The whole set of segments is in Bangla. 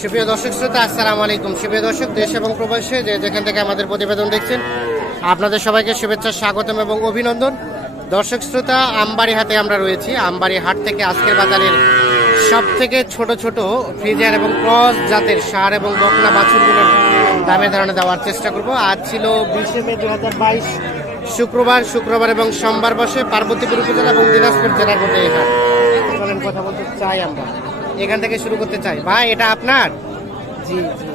সুপ্রিয় দর্শক শ্রোতা, আসসালামু আলাইকুম। সুপ্রিয় দর্শক, দেশ এবং প্রবাসে যে যেখান থেকে আমাদের প্রতিবেদন দেখছেন, আপনাদের সবাইকে শুভেচ্ছা, স্বাগতম এবং অভিনন্দন। দর্শক শ্রোতা, আমবাড়ি হাটে আমরা রয়েছি। আমবাড়ি হাট থেকে আজকের বাজারের সব থেকে ছোট ছোট ফ্রিজিয়ান এবং ক্রস জাতের ষাঁড় এবং বকনা বাছুরগুলোর দামে ধারণা দেওয়ার চেষ্টা করব। আজ ছিল 20 মে 2022 শুক্রবার এবং সোমবার বসে পার্বতীপুর উপজেলা এবং দিনাজপুর জেলার মধ্যে এই হাট। চলেন কথা বলতে চাই, আমরা এখান থেকে শুরু করতে চাই। ভাই, এটা আপনার? জি জি।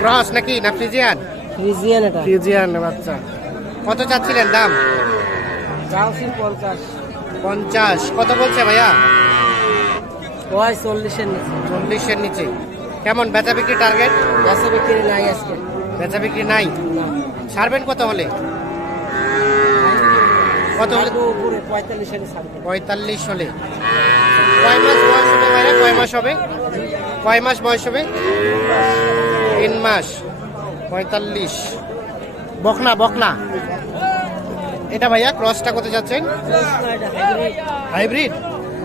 ক্রস নাকি না ফ্রিজিয়ান? ফ্রিজিয়ান। এটা ফ্রিজিয়ান বাচ্চা। কত চাচ্ছিলেন দাম? চাওছি 50। 50 কত বলছে ভাইয়া? ওই 40-এর নিচে। 40-এর নিচে। কেমন বেচা বিক্রি টার্গেট? বেচা বিক্রি নাই আজকে। বেচা বিক্রি নাই? ছাড়বেন কত হলে? কত হলে? উপরে 45-এর ছাড়বে। 45 হলে। কয় মাস বয়স হবে ভাইয়া? কয় মাস হবে? কয় মাস বয়স হবে? 3 মাস। 45। বকনা বকনা এটা ভাইয়া? ক্রসটা কত যাচ্ছেন? হাইব্রিড?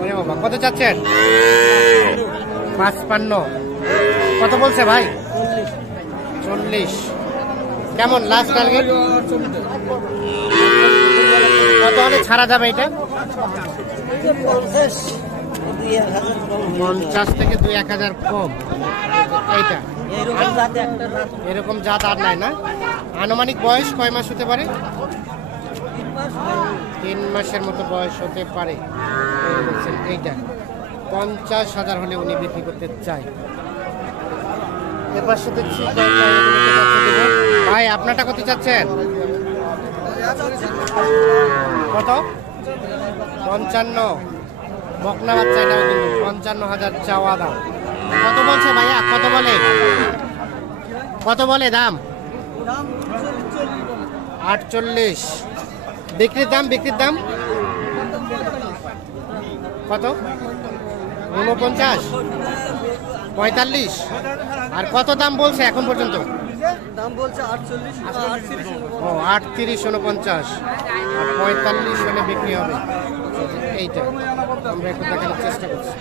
ওরে বাবা, কত যাচ্ছেন? 55। কত বলছে ভাই? 40। কেমন লাস্ট টার্গেট? কত হলে ছাড়া যাবে এটা? 50 থেকে 2-1000 কম। এইটা এরকম জাত আর নাই না? আনুমানিক বয়স কয় মাস হতে পারে? 3 মাসের মতো বয়স হতে পারে। এইটা 50,000 হলে উনি বিক্রি করতে চায়। এবার সাথে ভাই, আপনারটা কত চাচ্ছেন? কত? 55। বকনা বাচ্চা এটাও কিন্তু 55,000 চাওয়া দাম। কত বলছে ভাইয়া? কত বলে? কত বলে দাম? 48। বিক্রির দাম? বিক্রির দাম কত? 49, 45। আর কত দাম বলছে এখন পর্যন্ত? দাম বলছে 48। ও 38, 49 আর 45 হলে বিক্রি হবে। এইটা আমরা একটু দেখানোর চেষ্টা করছি।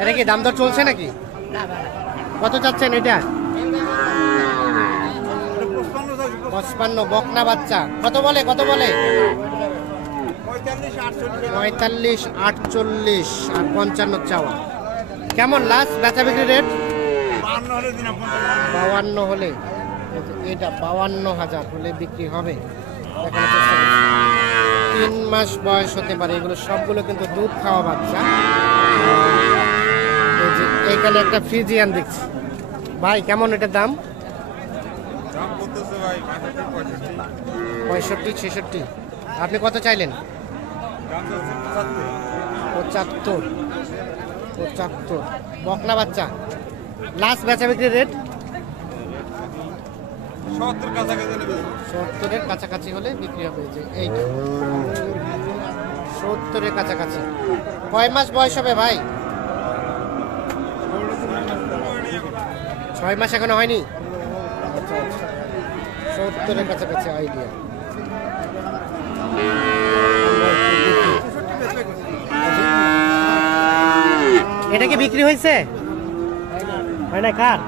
এটা কি দাম দর চলছে নাকি? কত চাচ্ছেন এটা? 55। বকনা বাচ্চা। কত বলে? কত বলে? 45, 48 আর 55 চাওয়া। কেমন লাস্ট বেচা বিক্রি রেট? 52 হলে। এটা 52,000 হলে বিক্রি হবে। দেখানোর চেষ্টা করছি। 3 মাস বয়স হতে পারে। এগুলো সবগুলো কিন্তু দুধ খাওয়া বাচ্চা। এইখানে একটা ফ্রিজিয়ান দেখছি। ভাই, কেমন এটার দাম? 65, 66। আপনি কত চাইলেন? 75। বকনা বাচ্চা। লাস্ট বেচা বিক্রি রেট? 70-এর কাছাকাছি হলে বিক্রি হবে। যে এইটা 70-এর কাছাকাছি। কয় মাস বয়স হবে ভাই? 6 মাস এখনো হয়নি? 70-এর কাছাকাছি আইডিয়া। এটা কি বিক্রি হয়েছে? হয় না? কার?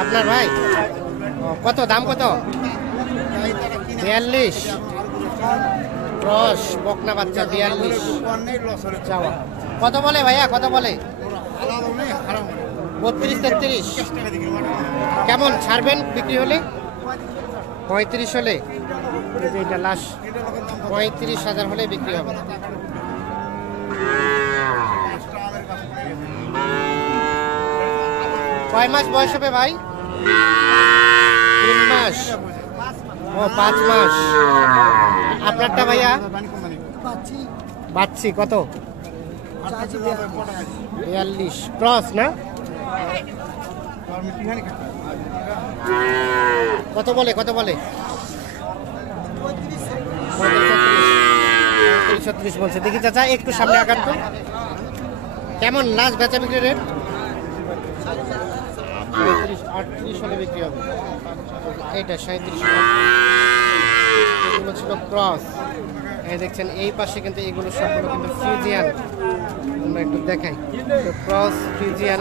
আপনার ভাই? কত দাম? কত? 42। ক্রস বকনা বাচ্চা 42 চাওয়া। কত বলে ভাইয়া? কত বলে? 32, 33। কেমন ছাড়বেন বিক্রি হলে? 35 হলে। এটা লাস্ট 35,000 হলে বিক্রি হবে। কয় মাস বয়স হবে ভাই? 3 মাস। ও 5 মাস। আপনারটা ভাইয়া? বাচ্চি। কত? 42। ক্রস না? কত বলে? কত বলে? 36 বলছে। দেখি চাচা, একটু সামনে আগান তো। কেমন লাস্ট বেচা বিক্রি রেট? 38 হলে বিক্রি হবে। এইটা 37। এগুলো ছিল ছিল ক্রস। এই দেখছেন এই পাশে কিন্তু এগুলো সবগুলো কিন্তু ফ্রিজিয়ান। আমরা একটু দেখাই ক্রস ফ্রিজিয়ান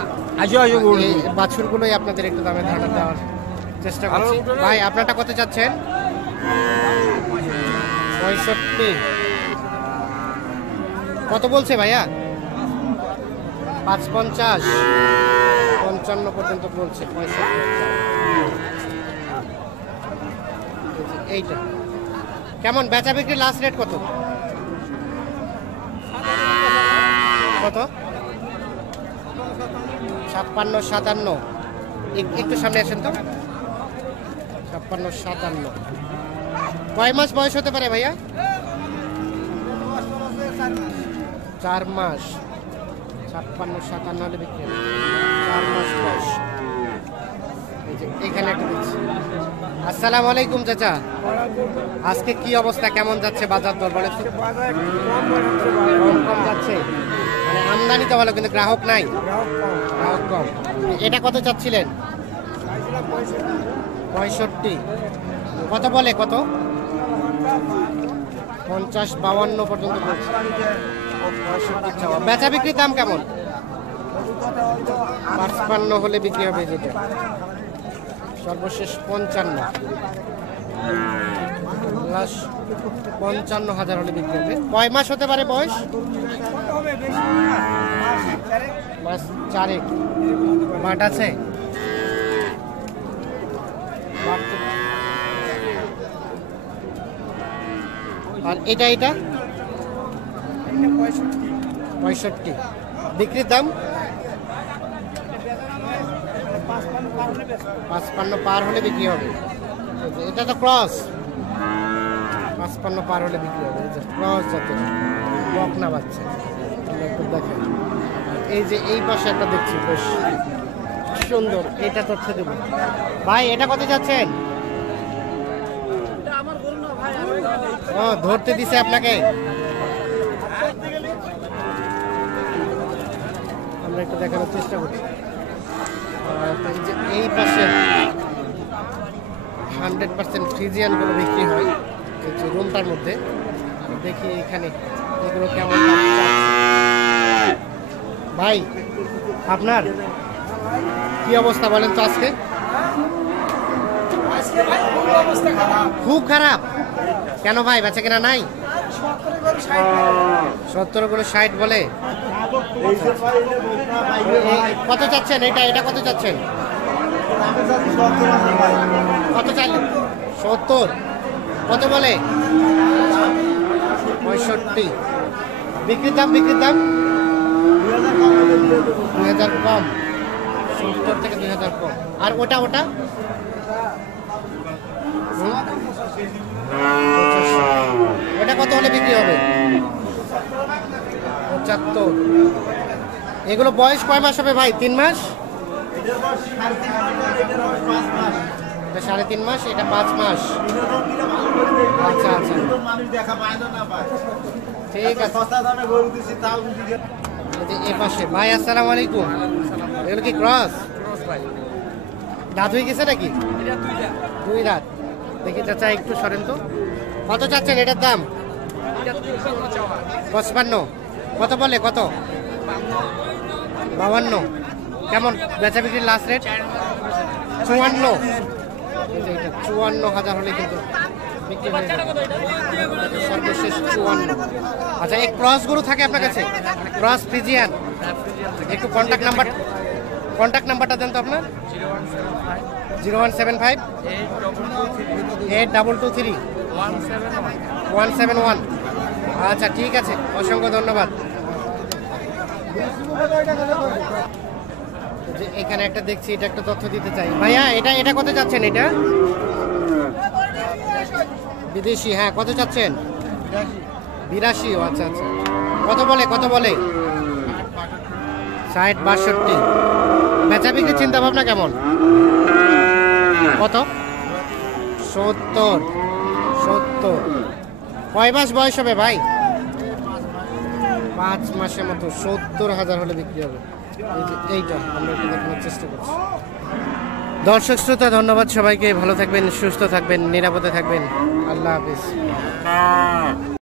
এই বাছুরগুলোই আপনাদের একটু দামে ধারণা দেওয়ার চেষ্টা করছি। ভাই আপনারটা কত চাচ্ছেন? 65। কত বলছে ভাইয়া? 550 55 পর্যন্ত বলছে। 65। এইটা কেমন বেচা বিক্রি লাস্ট রেট কত? কত? 56 57। একটু সামনে আসেন তো। 56 57। কয় মাস বয়স হতে পারে ভাইয়া? 4 মাস। 56 57 হলে বিক্রি হবে। 4 মাস বয়স। এই যে এখানে একটা দিচ্ছি। আসসালামু আলাইকুম চাচা, আজকে কি অবস্থা, কেমন যাচ্ছে বাজার দর বলেন তো? কম কম যাচ্ছে, মানে আমদানি তো ভালো কিন্তু গ্রাহক নাই, গ্রাহক কম। এটা কত চাচ্ছিলেন? 65। কত বলে? কত? 50 52 পর্যন্ত বলছে। 65 চাওয়া। বেচা বিক্রির দাম কেমন? 55 হলে বিক্রি হবে। যেটা সর্বশেষ 55 প্লাস 55,000 হলে বিক্রি হবে। কয় মাস হতে পারে বয়স? মাস 4। বাট আছে? আর এটা 65। বিক্রির দাম 55 পার হলে বিক্রি হবে। এটা তো ক্রস। 55 পার হলে বিক্রি হবে। এই যে ক্রস জাতের বকনা বাচ্চা, একটু দেখেন। এই যে এই পাশে একটা দেখছি বেশ সুন্দর, এটা তথ্য দেবো। ভাই এটা কত যাচ্ছেন? ও ধরতে দিছে আপনাকে। আমরা একটু দেখানোর চেষ্টা করছি। এই পাশে 100% ফ্রিজিয়ান গুলো বিক্রি হয় এই যে রুমটার মধ্যে। দেখি এখানে এগুলো কেমন দাম চাচ্ছে। ভাই আপনার কি অবস্থা বলেন তো আজকে? খুব খারাপ। কেন ভাই, বেচা কেনা নাই? 70 করে 60 বলে। কত চাচ্ছেন এটা? এটা কত চাচ্ছেন? কত চাইলেন? 70। কত বলে? 65। বিক্রির দাম? বিক্রির দাম 2000 কম। 70 থেকে 2000 কম। আর ওটা? ওটা ওটা কত হলে বিক্রি হবে? 75। এগুলো বয়স কয় মাস হবে ভাই? 3 মাস? এটা 3.5 মাস, এটা 5 মাস। আচ্ছা আচ্ছা, ঠিক আছে। এ পাশে ভাই আসসালামু আলাইকুম। এগুলো কি ক্রস? দাঁত হয়ে গেছে নাকি? 2 দাঁত। দেখি চাচা একটু সরেন তো। কত চাচ্ছেন এটার দাম? 55। কত বলে? কত? 52। কেমন বেচা বিক্রির লাস্ট রেট? 54। 54,000 হলে কিন্তু বিক্রি হয়ে যাবে। সর্বশেষ 54। আচ্ছা, এই ক্রস গরু থাকে আপনার কাছে? Cross Friesian. একটু কন্ট্যাক্ট নাম্বারটা দেন তো আপনার। 0175 8223 171। আচ্ছা ঠিক আছে, অসংখ্য ধন্যবাদ। যে এখানে একটা দেখছি, এটা একটা তথ্য দিতে চাই ভাইয়া। এটা কত চাচ্ছেন? এটা বিদেশি। হ্যাঁ, কত চাচ্ছেন? 82। আচ্ছা আচ্ছা। কত বলে? কত বলে? 60 62। বেচা বিক্রির চিন্তা ভাবনা কেমন? কত? 70। 70। কয় মাস বয়স হবে ভাই? 5 মাসের মতো। 70,000 হলে বিক্রি হবে। এই যে এইটা আমরা একটু দেখানোর চেষ্টা করছি। দর্শক শ্রোতা ধন্যবাদ সবাইকে, ভালো থাকবেন, সুস্থ থাকবেন, নিরাপদে থাকবেন। আল্লাহ হাফিজ।